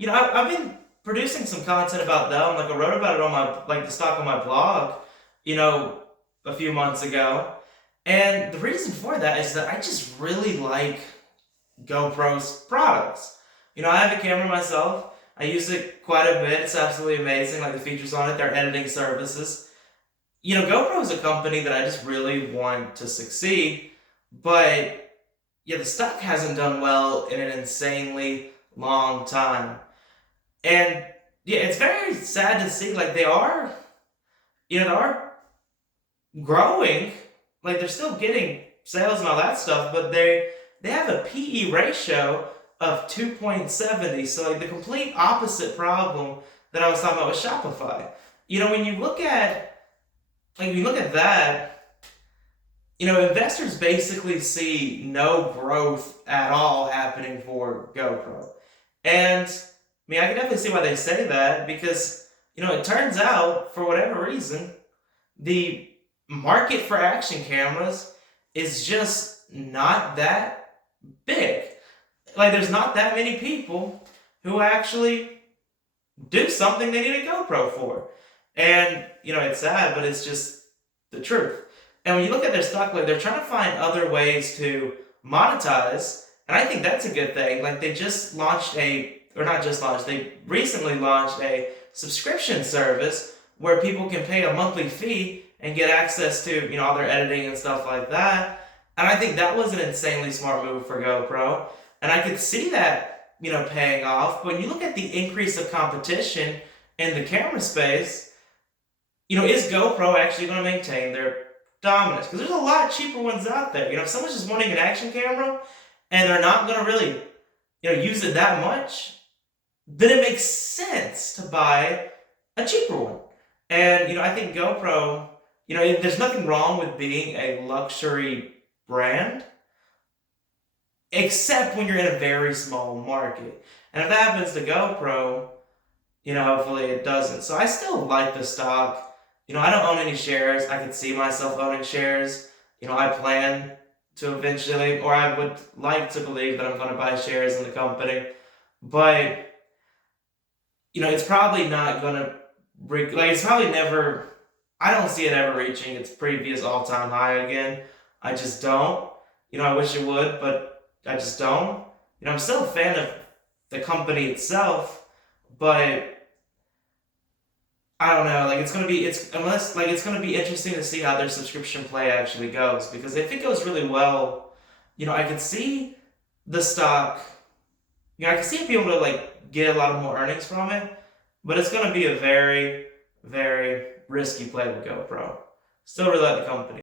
I've been producing some content about them. Like I wrote about it on the stock on my blog, you know, a few months ago. And the reason for that is that I just really like GoPro's products. I have a camera myself. I use it quite a bit. It's absolutely amazing. Like the features on it, their editing services. GoPro is a company that I just really want to succeed, but yeah, the stock hasn't done well in an insanely long time. And yeah, it's very sad to see like they are growing, like they're still getting sales and all that stuff, but they have a PE ratio of 2.70. So like the complete opposite problem that I was talking about with Shopify. When you look at that, investors basically see no growth at all happening for GoPro. And I can definitely see why they say that because, it turns out, for whatever reason, the market for action cameras is just not that big. Like, there's not that many people who actually do something they need a GoPro for. And, it's sad, but it's just the truth. And when you look at their stock, like, they're trying to find other ways to monetize, and I think that's a good thing. Like, they recently launched a subscription service where people can pay a monthly fee and get access to, all their editing and stuff like that. And I think that was an insanely smart move for GoPro. And I could see that, paying off. But when you look at the increase of competition in the camera space, is GoPro actually going to maintain their dominance? Because there's a lot cheaper ones out there. If someone's just wanting an action camera and they're not going to really, use it that much, then it makes sense to buy a cheaper one. And, I think GoPro, there's nothing wrong with being a luxury brand, except when you're in a very small market. And if that happens to GoPro, hopefully it doesn't. So I still like the stock. I don't own any shares. I could see myself owning shares. I plan to eventually, or I would like to believe that I'm going to buy shares in the company. But, it's probably not going to, it's probably never, I don't see it ever reaching its previous all-time high again. I just don't. I wish it would, but I just don't. I'm still a fan of the company itself, but I don't know. Like it's gonna be interesting to see how their subscription play actually goes. Because if it goes really well, I could see the stock. I could see it being able to like get a lot of more earnings from it, but it's gonna be a very, very risky play with GoPro. Still really like the company.